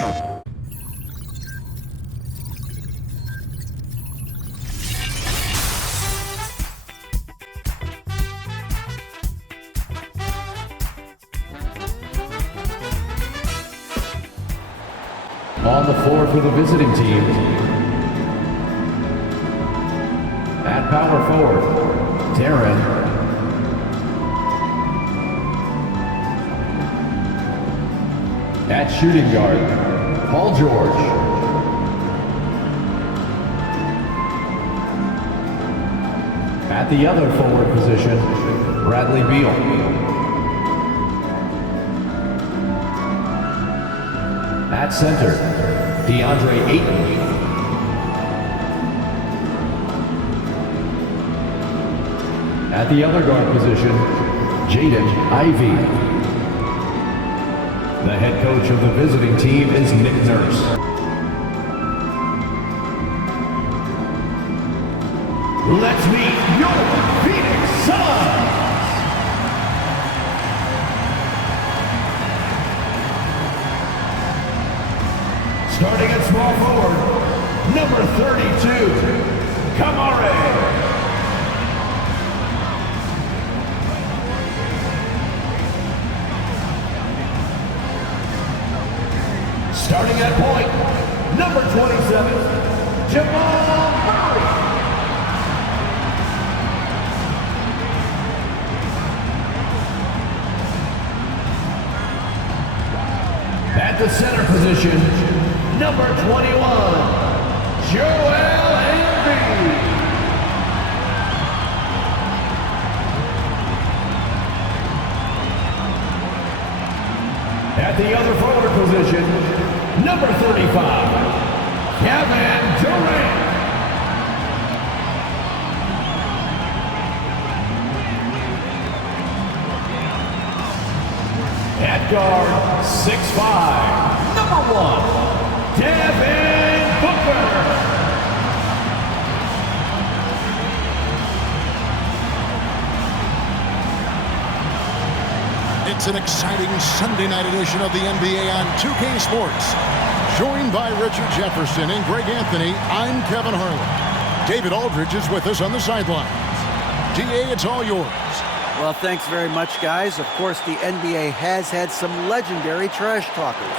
On the floor for the visiting team, at power forward, Taryn. At shooting guard, Paul George. At the other forward position, Bradley Beal. At center, DeAndre Ayton. At the other guard position, Jaden Ivey. The head coach of the visiting team is Nick Nurse. Let's meet your Phoenix Suns! Starting at small forward, number 32, Kamare. Starting at point, number 27, Jamal Murray. At the center position, number 21, Joel Embiid. At the other forward position, number 35, Kevin Durant. At guard, 6'5", number 1, Devin Booker. It's an exciting Sunday night edition of the NBA on 2K Sports. Joined by Richard Jefferson and Greg Anthony, I'm Kevin Harlan. David Aldridge is with us on the sidelines. DA, it's all yours. Well, thanks very much, guys. Of course, the NBA has had some legendary trash talkers.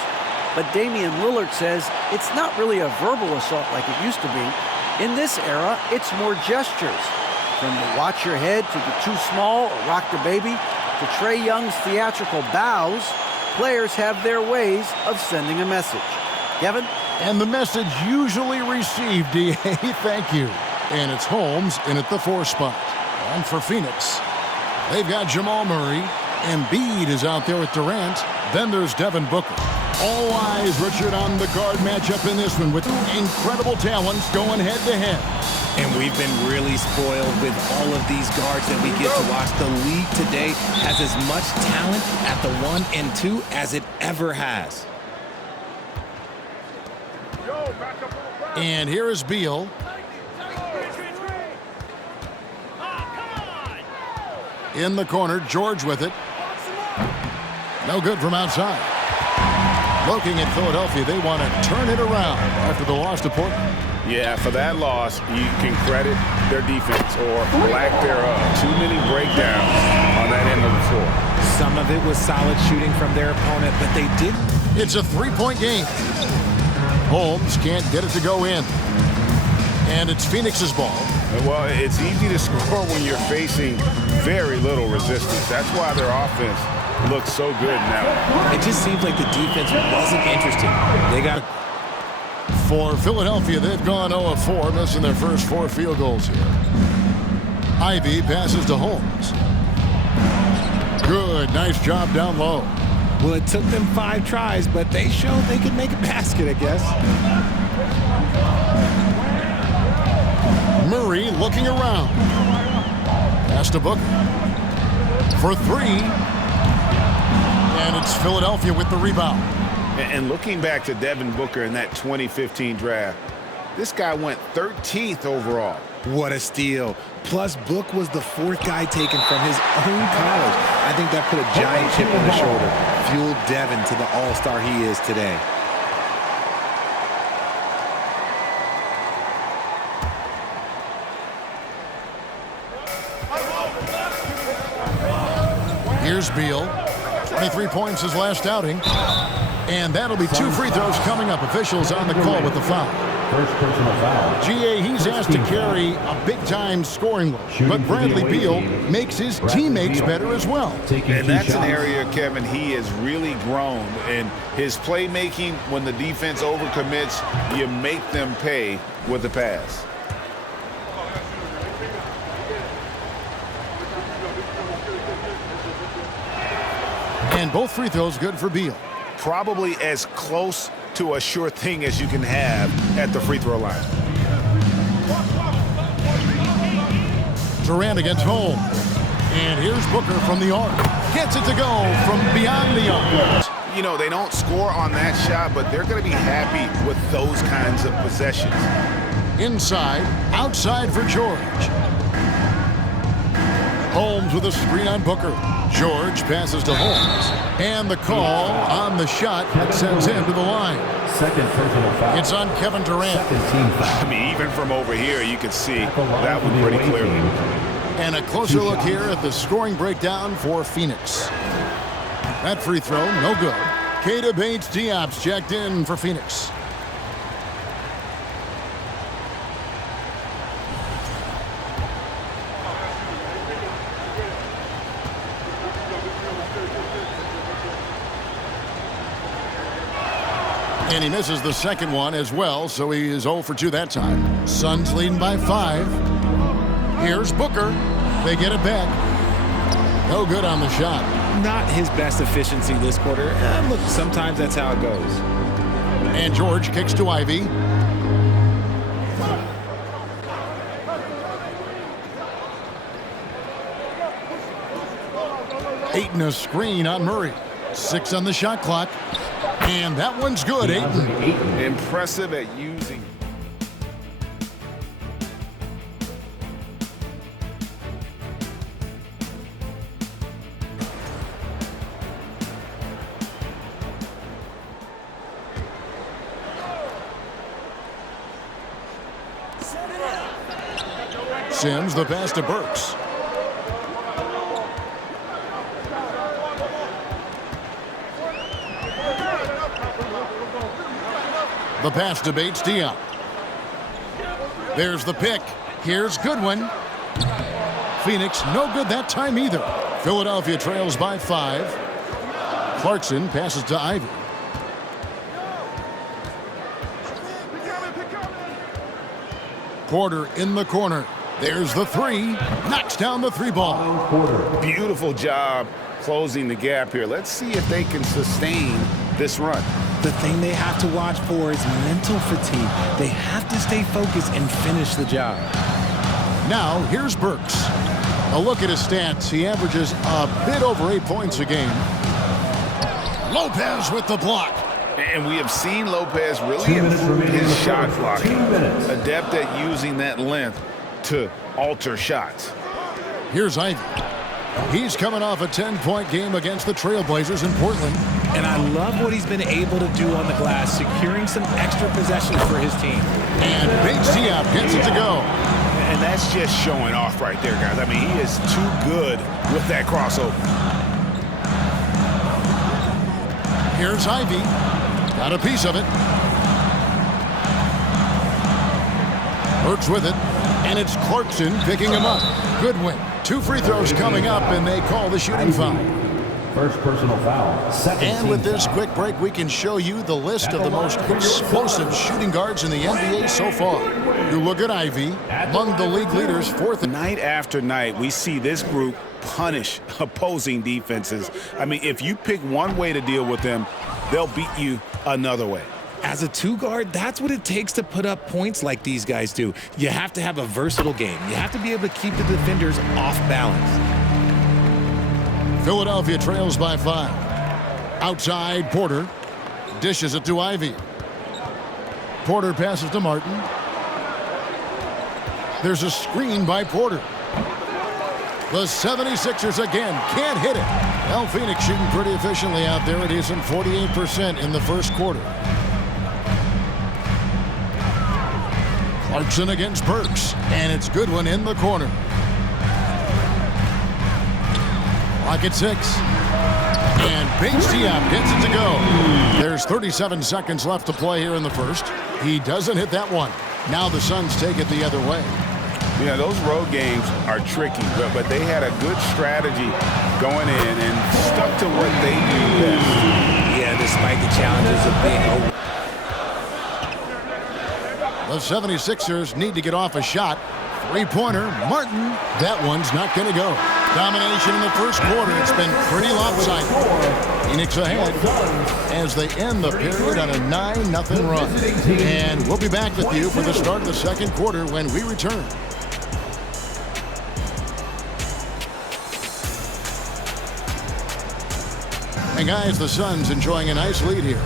But Damian Lillard says it's not really a verbal assault like it used to be. In this era, it's more gestures. From the watch your head to the too small or rock the baby to Trae Young's theatrical bows, players have their ways of sending a message. Kevin? And the message usually received, DA, thank you. And it's Holmes in at the 4 spot. And for Phoenix, they've got Jamal Murray. Embiid is out there with Durant. Then there's Devin Booker. All eyes, Richard, on the guard matchup in this one with incredible talents going head-to-head. And we've been really spoiled with all of these guards that we get to watch. The league today has as much talent at the 1 and 2 as it ever has. And here is Beal. In the corner, George with it. No good from outside. Looking at Philadelphia, they want to turn it around after the loss to Portland. Yeah, for that loss, you can credit their defense or lack thereof. Too many breakdowns on that end of the floor. Some of it was solid shooting from their opponent, but they did. It's a 3-point game. Holmes can't get it to go in. And it's Phoenix's ball. Well, it's easy to score when you're facing very little resistance. That's why their offense looks so good now. It just seems like the defense wasn't interested. They got. For Philadelphia, they've gone 0 of 4, missing their first 4 field goals here. Ivey passes to Holmes. Good, nice job down low. Well, it took them 5 tries, but they showed they could make a basket, I guess. Murray looking around. Pass to Booker. For 3. And it's Philadelphia with the rebound. And looking back to Devin Booker in that 2015 draft, this guy went 13th overall. What a steal. Plus, Book was the 4th guy taken from his own college. I think that put a giant chip on his shoulder. Fueled Devin to the all-star he is today. Here's Beal. 23 points his last outing. And that'll be 2 free throws coming up. Officials on the call with the foul. First personal foul. GA, he's asked to carry a big-time scoring load. But Bradley Beal makes his teammates better as well. And that's an area, Kevin, he has really grown. And his playmaking, when the defense overcommits, you make them pay with the pass. And both free throws good for Beal. Probably as close to a sure thing as you can have at the free throw line. Durant against Holmes. And here's Booker from the arc. Gets it to go from beyond the arc. You know, they don't score on that shot, but they're going to be happy with those kinds of possessions. Inside, outside for George. Holmes with a screen on Booker. George passes to Holmes. And the call on the shot that sends him to the line. Second personal foul. It's on Kevin Durant. Second team foul. I mean, even from over here, you can see that one pretty clearly. And a closer look here at the scoring breakdown for Phoenix. That free throw, no good. Keita Bates-Diop's checked in for Phoenix. And he misses the second one as well, so he is 0 for 2 that time. Suns leading by 5. Here's Booker. They get it back. No good on the shot. Not his best efficiency this quarter. Look, sometimes that's how it goes. And George kicks to Ivy. Ayton a screen on Murray. 6 on the shot clock. And that one's good, Ayton. Impressive at using. Sims the pass to Burks. The pass to Bates-Diop. There's the pick. Here's Goodwin. Phoenix no good that time either. Philadelphia trails by 5. Clarkson passes to Ivy. Porter in the corner. There's the 3. Knocks down the 3 ball. Beautiful job closing the gap here. Let's see if they can sustain this run. The thing they have to watch for is mental fatigue. They have to stay focused and finish the job. Now, here's Burks. A look at his stats. He averages a bit over 8 points a game. Lopez with the block. And we have seen Lopez really improve his shot blocking. Adept at using that length to alter shots. Here's Ivy. He's coming off a 10-point game against the Trailblazers in Portland. And I love what he's been able to do on the glass, securing some extra possessions for his team. And Bates-Diop gets it to go. And that's just showing off right there, guys. I mean, he is too good with that crossover. Here's Ivy. Got a piece of it. Burks with it. And it's Clarkson picking him up. Goodwin. 2 free throws coming up, and they call the shooting foul. First personal foul. Second And with this quick break, we can show you the list of the most explosive shooting guards in the NBA so far. You look at Ivy, among the league leaders, 4th. Night after night, we see this group punish opposing defenses. I mean, if you pick one way to deal with them, they'll beat you another way. As a 2 guard, that's what it takes to put up points like these guys do. You have to have a versatile game. You have to be able to keep the defenders off balance. Philadelphia trails by 5. Outside, Porter dishes it to Ivy. Porter passes to Martin. There's a screen by Porter. The 76ers again can't hit it. Well, Phoenix shooting pretty efficiently out there. It isn't 48% in the first quarter. Clarkson against Burks, and it's Goodwin in the corner. Clock at 6. And Paige Diop gets it to go. There's 37 seconds left to play here in the first. He doesn't hit that one. Now the Suns take it the other way. Yeah, those road games are tricky, but they had a good strategy going in and stuck to what they do best. Yeah, despite the challenges of being over. The 76ers need to get off a shot. Three-pointer, Martin. That one's not going to go. Domination in the first quarter. It's been pretty lopsided. Phoenix ahead as they end the period on a 9-0 run. And we'll be back with you for the start of the second quarter when we return. And guys, the Suns enjoying a nice lead here.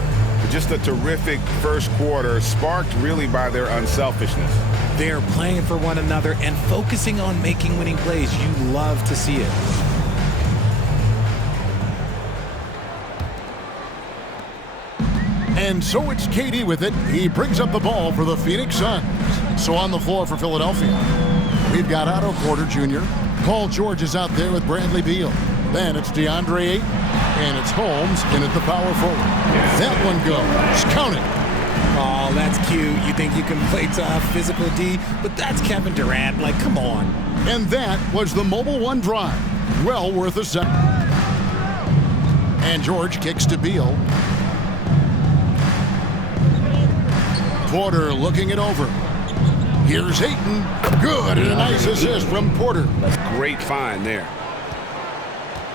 Just a terrific first quarter, sparked really by their unselfishness. They're playing for one another and focusing on making winning plays. You love to see it. And so it's KD with it. He brings up the ball for the Phoenix Suns. So on the floor for Philadelphia, we've got Otto Porter Jr. Paul George is out there with Bradley Beal. Then it's DeAndre Ayton, and it's Holmes in at the power forward. That one goes. Count it. Oh, that's cute. You think you can play tough, physical D, but that's Kevin Durant. Like, come on. And that was the Mobile One drive. Well worth a second. And George kicks to Beal. Porter looking it over. Here's Ayton. Good, and a nice assist from Porter. Great find there.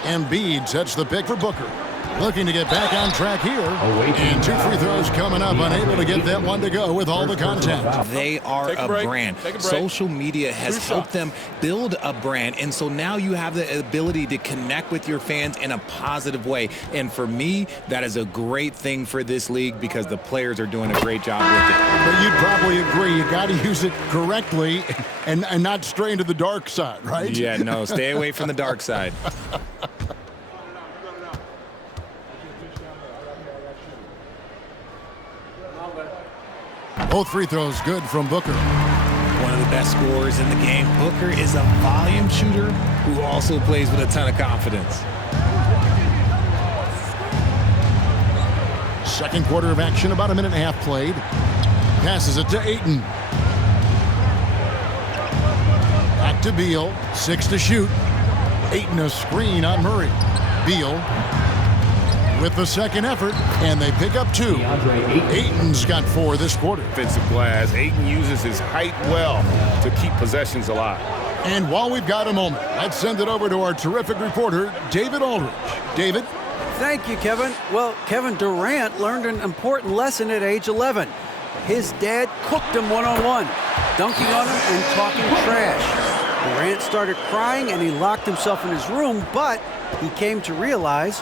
Embiid sets the pick for Booker. Looking to get back on track here. And 2 free throws coming up. Unable to get that one to go with all the contact. They are a brand. Social media has helped them build a brand. And so now you have the ability to connect with your fans in a positive way. And for me, that is a great thing for this league because the players are doing a great job with it. But you'd probably agree you got to use it correctly and not stray into the dark side, right? Yeah, no, stay away from the dark side. Both free throws good from Booker. One of the best scorers in the game. Booker is a volume shooter who also plays with a ton of confidence. Second quarter of action, about a minute and a half played. Passes it to Ayton. Back to Beal. 6 to shoot. Ayton a screen on Murray. Beal with the second effort, and they pick up 2. Ayton's got 4 this quarter. Offensive glass. Ayton uses his height well to keep possessions alive. And while we've got a moment, let's send it over to our terrific reporter, David Aldridge. David? Thank you, Kevin. Well, Kevin Durant learned an important lesson at age 11. His dad cooked him one-on-one, dunking on him and talking trash. Durant started crying and he locked himself in his room, but he came to realize,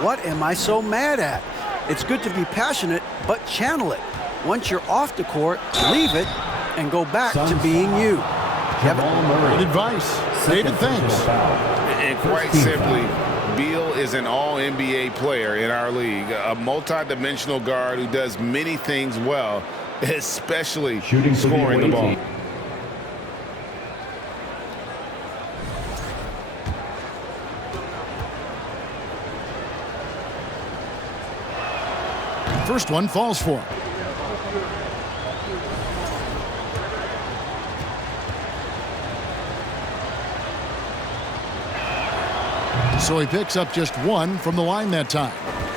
what am I so mad at? It's good to be passionate, but channel it. Once you're off the court, leave it and go back to being you. Kevin? Great advice. David, thanks. And quite simply, Beal is an all-NBA player in our league, a multi-dimensional guard who does many things well, especially scoring the ball. First one falls for him. So he picks up just 1 from the line that time.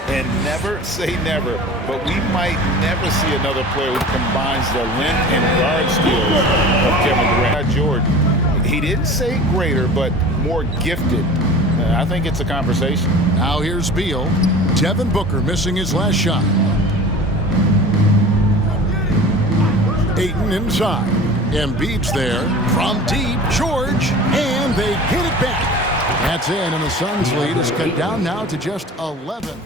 And never say never, but we might never see another player who combines the length and guard skills of Kevin Durant. George, he didn't say greater, but more gifted. I think it's a conversation. Now here's Beal. Devin Booker missing his last shot. Ayton inside. Embiid's there from deep. George, and they get it back. That's in, and the Suns' lead is cut down now to just 11.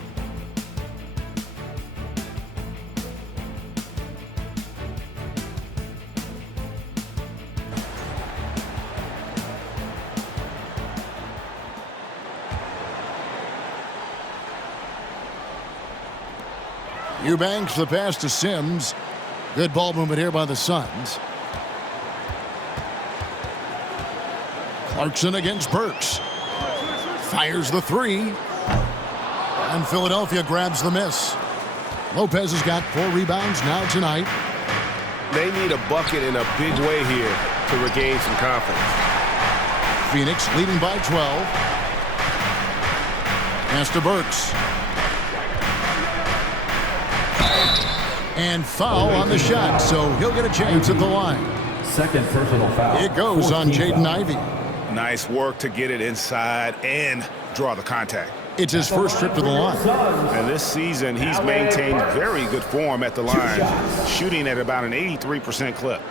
Eubanks the pass to Sims. Good ball movement here by the Suns. Clarkson against Burks. Fires the three. And Philadelphia grabs the miss. Lopez has got 4 rebounds now tonight. They need a bucket in a big way here to regain some confidence. Phoenix leading by 12. Pass to Burks. And foul on the shot, so he'll get a chance at the line. Second personal foul. It goes on Jaden Ivey. Nice work to get it inside and draw the contact. It's his first trip to the line. And this season, he's maintained very good form at the line, shooting at about an 83% clip.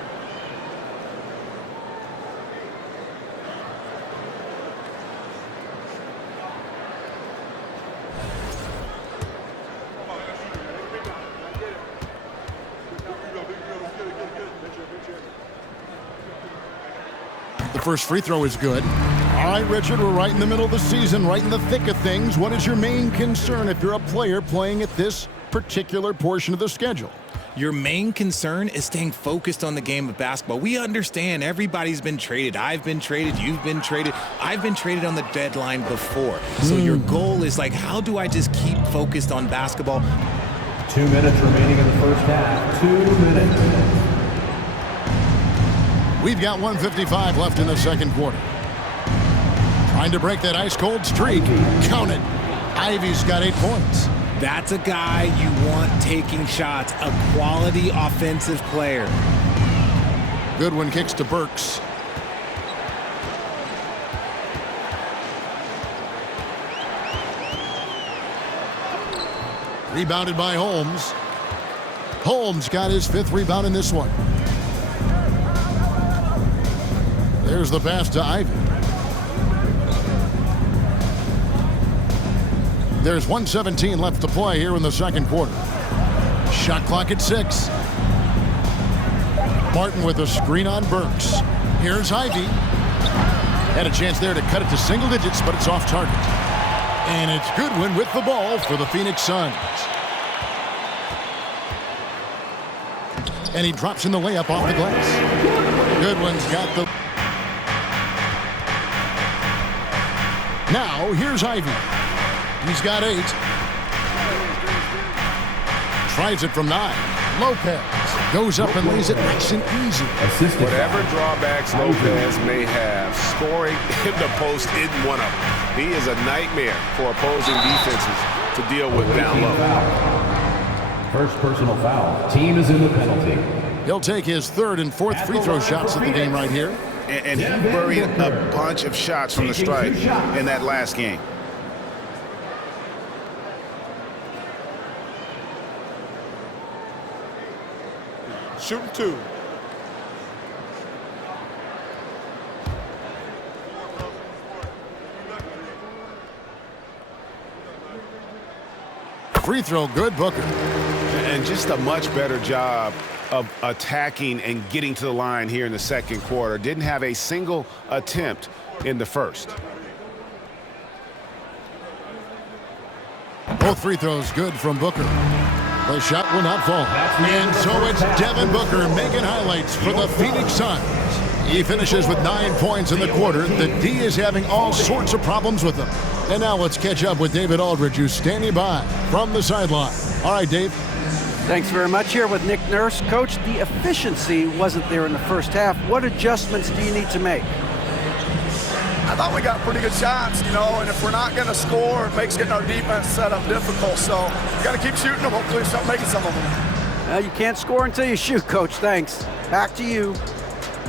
The first free throw is good. All right, Richard, we're right in the middle of the season, right in the thick of things. What is your main concern if you're a player playing at this particular portion of the schedule? Your main concern is staying focused on the game of basketball. We understand everybody's been traded. I've been traded. You've been traded. I've been traded on the deadline before. So your goal is like, how do I just keep focused on basketball? 2 minutes remaining in the first half. 2 minutes. We've got 1:55 left in the second quarter. Trying to break that ice-cold streak. Count it. Ivey's got 8 points. That's a guy you want taking shots, a quality offensive player. Goodwin kicks to Burks. Rebounded by Holmes. Holmes got his 5th rebound in this one. There's the pass to Ivey. There's 1:17 left to play here in the second quarter. Shot clock at 6. Martin with a screen on Burks. Here's Ivey. Had a chance there to cut it to single digits, but it's off target. And it's Goodwin with the ball for the Phoenix Suns. And he drops in the layup off the glass. Goodwin's got the... Now, here's Ivey. He's got 8. Tries it from 9. Lopez goes up and lays it nice and easy. Whatever drawbacks Lopez may have, scoring in the post isn't one of them. He is a nightmare for opposing defenses to deal with down low. First personal foul. Team is in the penalty. He'll take his 3rd and 4th free throw shots of the game right here. And he buried a bunch of shots from the stripe in that last game. Shooting 2. Free throw good, Booker. And just a much better job of attacking and getting to the line here in the second quarter. Didn't have a single attempt in the first. Both free throws good from Booker. The shot will not fall. And so it's Devin Booker making highlights for the Phoenix Suns. He finishes with 9 points in the quarter. The D is having all sorts of problems with him. And now let's catch up with David Aldridge, who's standing by from the sideline. All right, Dave. Thanks very much. Here with Nick Nurse. Coach, the efficiency wasn't there in the first half. What adjustments do you need to make? I thought we got pretty good shots, and if we're not going to score, it makes getting our defense set up difficult. So we got to keep shooting them. Hopefully start making some of them. You can't score until you shoot, Coach. Thanks. Back to you.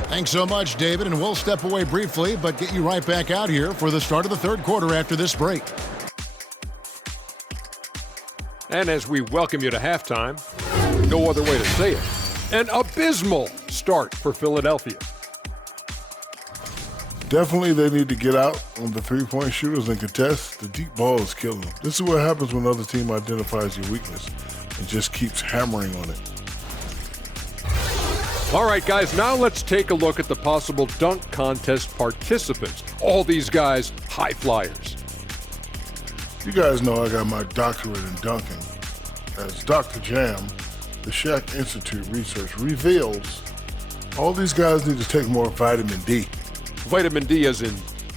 Thanks so much, David, and we'll step away briefly, but get you right back out here for the start of the third quarter after this break. And as we welcome you to halftime, no other way to say it, an abysmal start for Philadelphia. Definitely they need to get out on the three-point shooters and contest. The deep ball is killing them. This is what happens when another team identifies your weakness and just keeps hammering on it. All right, guys, now let's take a look at the possible dunk contest participants. All these guys, high flyers. You guys know I got my doctorate in dunking. As Dr. Jam, the Shaq Institute research reveals, all these guys need to take more vitamin D. Vitamin D as in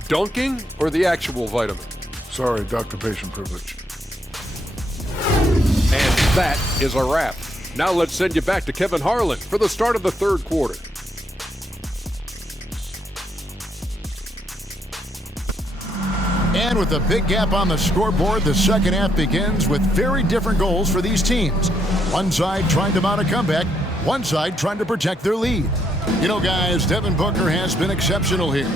dunking or the actual vitamin? Sorry, Dr. Patient Privilege. And that is a wrap. Now let's send you back to Kevin Harlan for the start of the third quarter. And with a big gap on the scoreboard, the second half begins with very different goals for these teams. One side trying to mount a comeback, one side trying to protect their lead. You know, guys, Devin Booker has been exceptional here.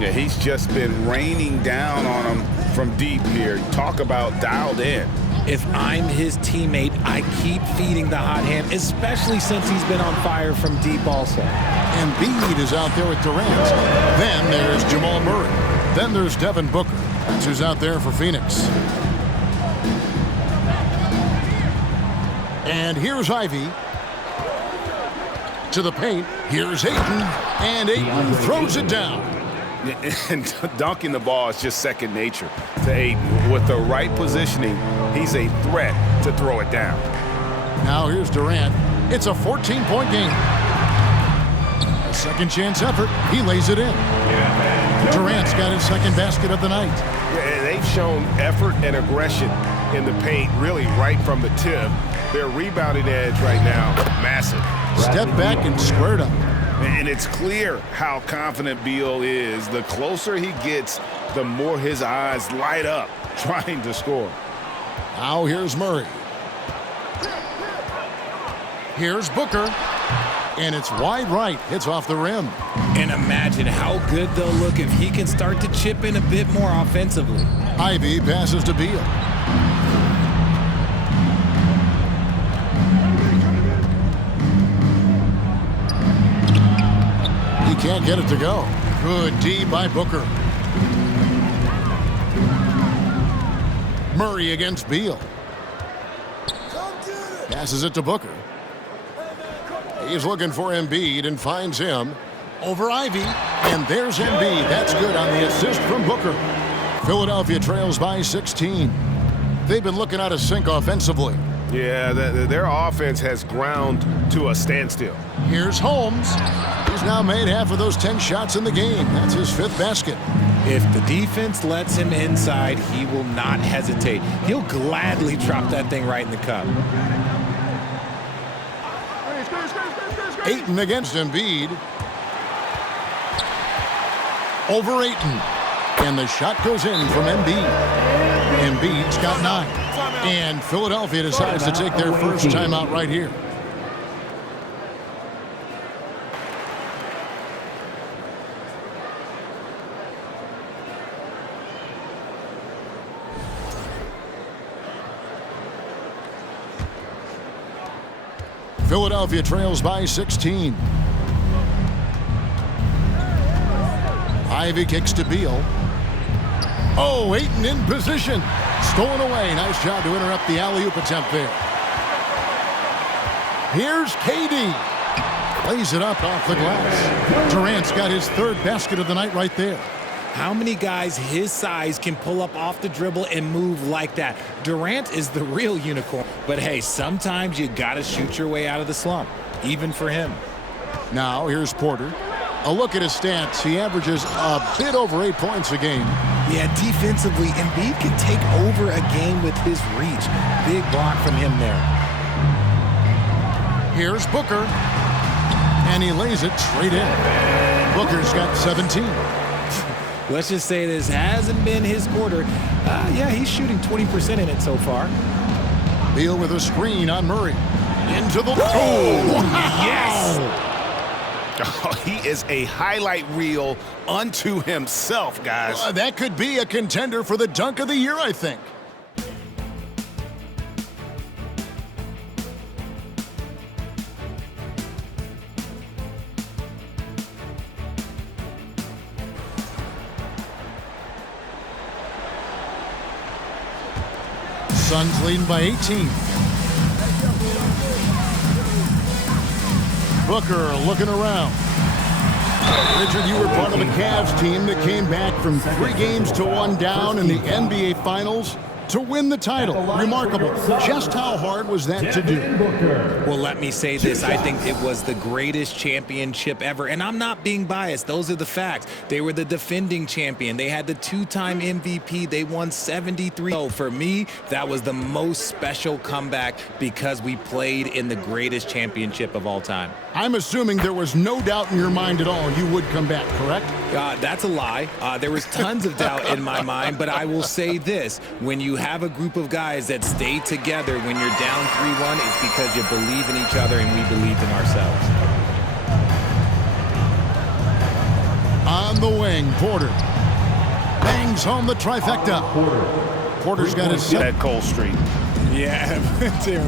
Yeah, he's just been raining down on him from deep here. Talk about dialed in. If I'm his teammate, I keep feeding the hot hand, especially since he's been on fire from deep also. And Embiid is out there with Durant. Then there's Jamal Murray. Then there's Devin Booker. That's who's out there for Phoenix. And here's Ivy. To the paint. Here's Ayton. And Ayton throws it down. And dunking the ball is just second nature to Ayton. With the right positioning, he's a threat to throw it down. Now here's Durant. It's a 14-point game. A second chance effort. He lays it in. Durant's got his second basket of the night. Yeah, they've shown effort and aggression in the paint, really right from the tip. Their rebounding edge right now, massive. Step back and squared up. And it's clear how confident Beal is. The closer he gets, the more his eyes light up trying to score. Now here's Murray. Here's Booker. And it's wide right. Hits off the rim. And imagine how good they'll look if he can start to chip in a bit more offensively. Ivy passes to Beal. He can't get it to go. Good D by Booker. Murray against Beal. Passes it to Booker. He's looking for Embiid and finds him over Ivy. And there's Embiid. That's good on the assist from Booker. Philadelphia trails by 16. They've been looking out of sync offensively. Yeah, their offense has ground to a standstill. Here's Holmes. He's now made half of those 10 shots in the game. That's his 5th basket. If the defense lets him inside, he will not hesitate. He'll gladly drop that thing right in the cup. Ayton against Embiid. Over Ayton. And the shot goes in from Embiid. Embiid's got 9. And Philadelphia decides to take their first timeout right here. Philadelphia trails by 16. Ivy kicks to Beal. Oh, Ayton in position. Stolen away. Nice job to interrupt the alley-oop attempt there. Here's KD. Lays it up off the glass. Durant's got his 3rd basket of the night right there. How many guys his size can pull up off the dribble and move like that? Durant is the real unicorn. But hey, sometimes you gotta shoot your way out of the slump, even for him. Now here's Porter. A look at his stats. He averages a bit over 8 points a game. Yeah, defensively, Embiid can take over a game with his reach. Big block from him there. Here's Booker. And he lays it straight in. Booker's got 17. Let's just say this hasn't been his quarter. Yeah, he's shooting 20% in it so far. Beal with a screen on Murray. Into the... Oh, wow. yes! Oh, he is a highlight reel unto himself, guys. That could be a contender for the dunk of the year, I think. Suns leading by 18. Booker looking around. Richard, you were part of the Cavs team that came back from 3 games to 1 down in the NBA Finals. to win the title. Remarkable. Just how hard was that to do? Well, let me say this. I think it was the greatest championship ever. And I'm not being biased. Those are the facts. They were the defending champion. They had the 2-time MVP. They won 73. So for me, that was the most special comeback because we played in the greatest championship of all time. I'm assuming there was no doubt in your mind at all you would come back, correct? That's a lie. There was tons of doubt in my mind, but I will say this. When you have a group of guys that stay together when you're down 3-1, it's because you believe in each other and we believed in ourselves. On the wing, Porter bangs home the trifecta. Porter's got his At Cole Street. Yeah,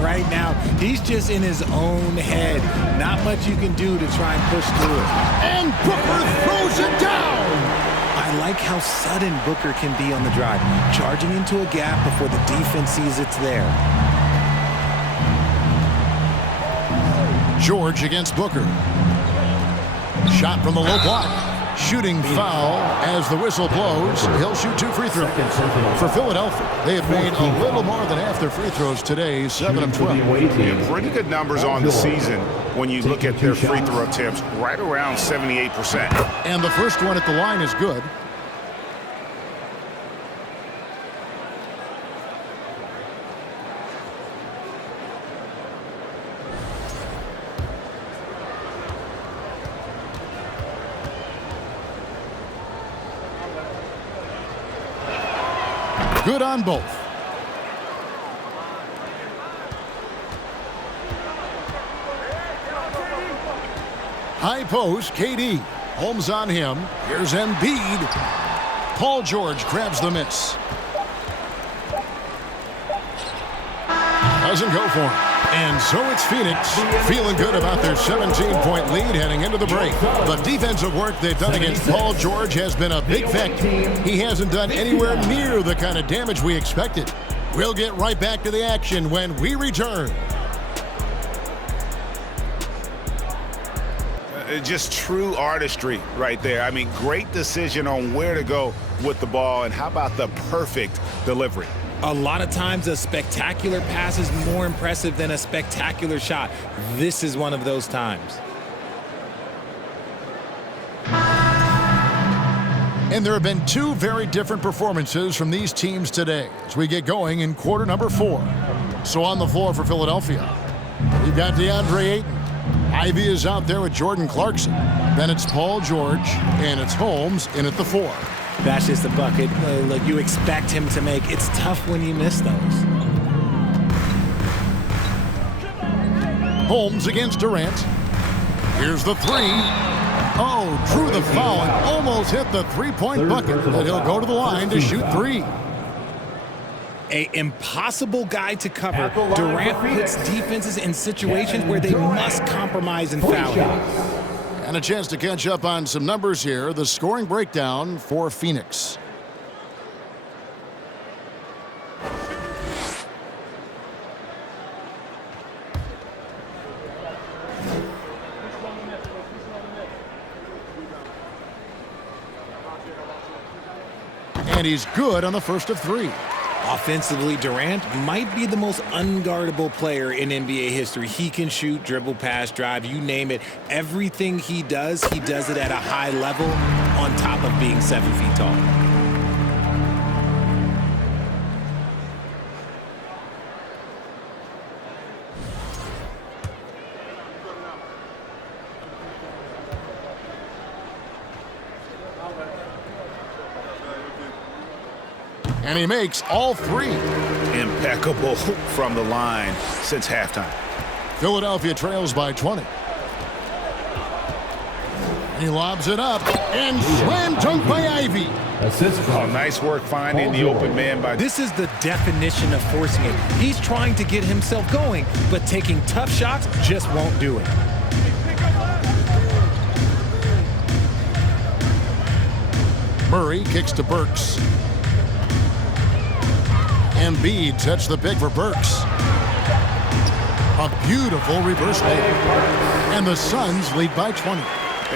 right now, he's just in his own head. Not much you can do to try and push through it. And Booker throws it down. I like how sudden Booker can be on the drive, charging into a gap before the defense sees it's there. George against Booker. Shot from the low block. Shooting foul as the whistle blows. He'll shoot 2 free throws. For Philadelphia, they have made a little more than half their free throws today, 7 of 12. Yeah, pretty good numbers on the season when you look at their free throw attempts, right around 78%. And the first one at the line is good. Good on both. High post, KD. Holmes on him. Here's Embiid. Paul George grabs the miss. Doesn't go for him. And so it's Phoenix feeling good about their 17-point lead heading into the break. The defensive work they've done against Paul George has been a big factor. He hasn't done anywhere near the kind of damage we expected. We'll get right back to the action when we return. Just true artistry right there. I mean, great decision on where to go with the ball, and how about the perfect delivery? A lot of times a spectacular pass is more impressive than a spectacular shot. This is one of those times. And there have been 2 very different performances from these teams today as we get going in quarter number 4. So on the floor for Philadelphia, we've got DeAndre Ayton. Ivy is out there with Jordan Clarkson. Then it's Paul George, and it's Holmes in at the 4. That's just a bucket like you expect him to make. It's tough when you miss those. Holmes against Durant. Here's the 3. Oh, drew the foul and almost hit the 3-point bucket. But he'll go to the line to shoot 3. An impossible guy to cover. Durant puts defenses in situations where they must compromise and foul him. And a chance to catch up on some numbers here. The scoring breakdown for Phoenix. And he's good on the first of 3. Offensively, Durant might be the most unguardable player in NBA history. He can shoot, dribble, pass, drive, you name it. Everything he does it at a high level on top of being 7 feet tall. And he makes all 3. Impeccable from the line since halftime. Philadelphia trails by 20. He lobs it up and slam dunk by Ivy. Oh, nice work finding the open man by... This is the definition of forcing it. He's trying to get himself going, but taking tough shots just won't do it. Murray kicks to Burks. Embiid sets the pick for Burks. A beautiful reverse layup. And the Suns lead by 20.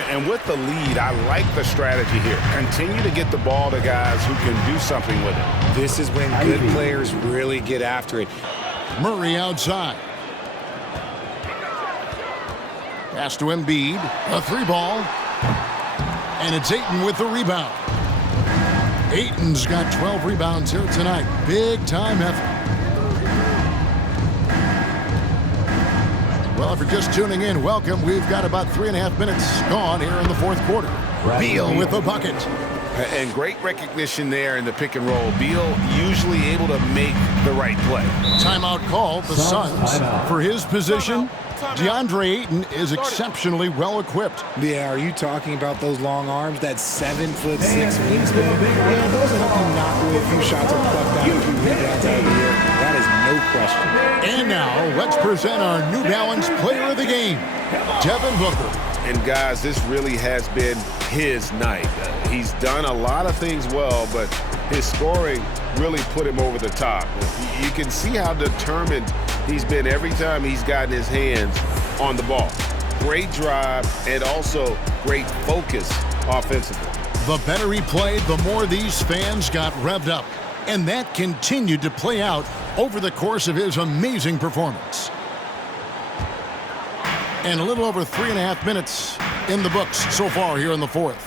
And with the lead, I like the strategy here. Continue to get the ball to guys who can do something with it. This is when good players really get after it. Murray outside. Pass to Embiid. A 3-ball. And it's Ayton with the rebound. Ayton's got 12 rebounds here tonight. Big time effort. Well, if you're just tuning in, welcome. We've got about 3.5 minutes gone here in the fourth quarter. Beal with the bucket. And great recognition there in the pick and roll. Beal usually able to make the right play. Timeout call, the Suns. For his position, DeAndre Ayton is exceptionally well equipped. Yeah, are you talking about those long arms? That 7'6" wingspan? Yeah, those will help you knock away a few shots or pluck down a few rebounds out of the air. That is no question. And now, let's present our New Balance Player of the Game, Devin Booker. And guys, this really has been his night. He's done a lot of things well, but his scoring really put him over the top. You can see how determined he's been every time he's gotten his hands on the ball. Great drive and also great focus offensively. The better he played, the more these fans got revved up. And that continued to play out over the course of his amazing performance. And a little over 3.5 minutes in the books so far here in the fourth.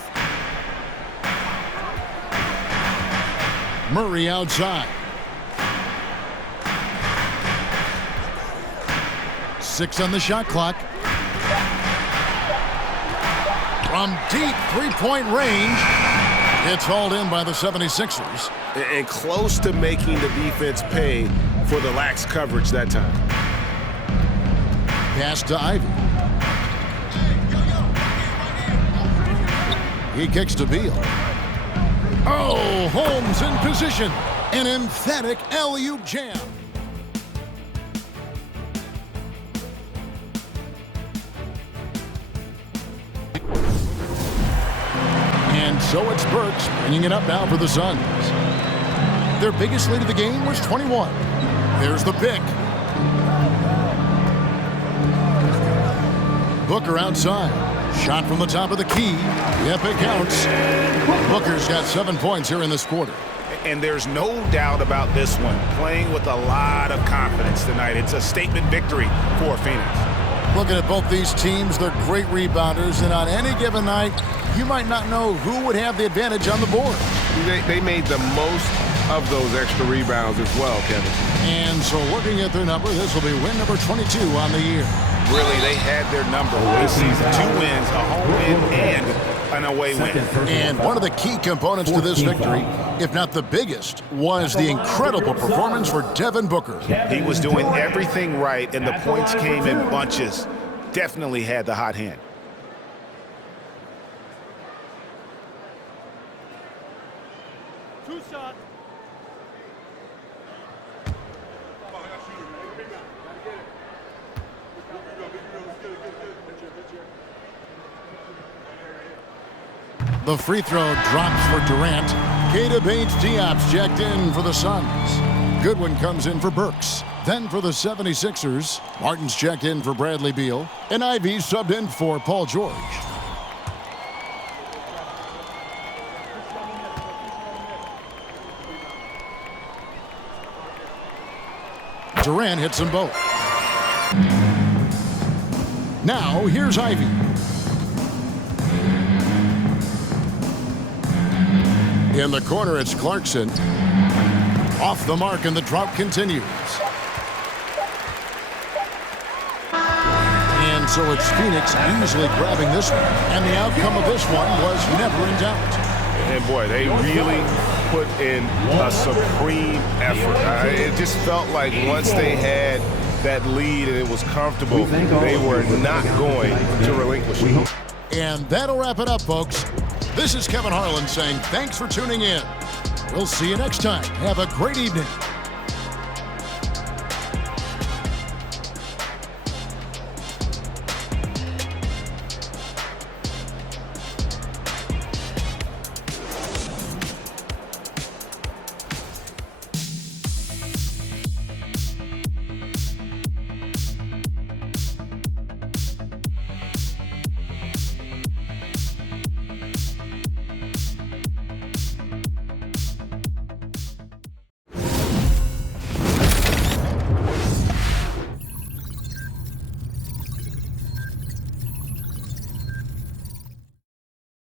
Murray outside. 6 on the shot clock. From deep three-point range, it's hauled in by the 76ers. And close to making the defense pay for the lax coverage that time. Pass to Ivy. He kicks to Beal. Oh, Holmes in position. An emphatic alley-oop jam. And so it's Burks bringing it up now for the Suns. Their biggest lead of the game was 21. There's the pick. Booker outside. Shot from the top of the key. Yep, it counts. Booker's got 7 points here in this quarter. And there's no doubt about this one. Playing with a lot of confidence tonight. It's a statement victory for Phoenix. Looking at both these teams, they're great rebounders, and on any given night, you might not know who would have the advantage on the board. They made the most of those extra rebounds as well, Kevin. And so looking at their number, this will be win number 22 on the year. Really, they had their number this season. 2 wins, a home win, and an away win. And one of the key components to this victory, if not the biggest, was the incredible performance for Devin Booker. He was doing everything right, and the points came in bunches. Definitely had the hot hand. The free throw drops for Durant. Keita Bates-Diop's checked in for the Suns. Goodwin comes in for Burks. Then for the 76ers, Martin's checked in for Bradley Beal. And Ivy subbed in for Paul George. Durant hits them both. Now here's Ivy. In the corner, it's Clarkson. Off the mark, and the drought continues. And so it's Phoenix easily grabbing this one. And the outcome of this one was never in doubt. And boy, they really put in a supreme effort. It just felt like once they had that lead and it was comfortable, they were not going to relinquish it. And that'll wrap it up, folks. This is Kevin Harlan saying thanks for tuning in. We'll see you next time. Have a great evening.